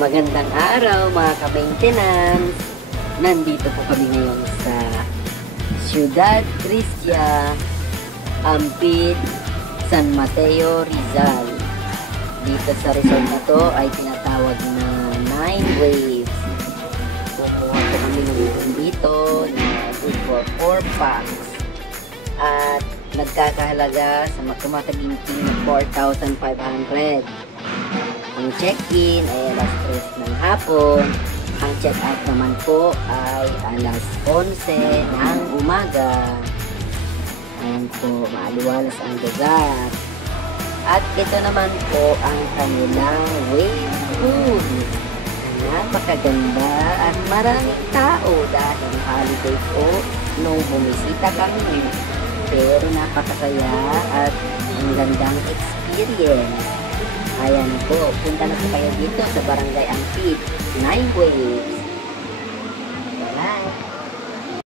Magandang araw mga ka-maintenance. Nandito po kami ngayon sa Ciudad Cristia, Ampid, San Mateo, Rizal. Dito sa resort na to ay tinatawag na 9 Waves. Kumuha po kami ng room dito na good for 4 packs. At nagkakahalaga sa tumataginting na 4,500. Ang check-in ay alas 3 ng hapon. Ang check-out naman po ay alas 11 ng umaga. Ayan po, maaliwalas ang lugar. At ito naman po ang kanilang wave pool. Napakaganda at maraming tao dahil holiday po nung bumisita kami. Pero napakasaya at ang gandang experience. Ayan po, punta na po kayo dito sa Barangay Ampid, 9 Waves.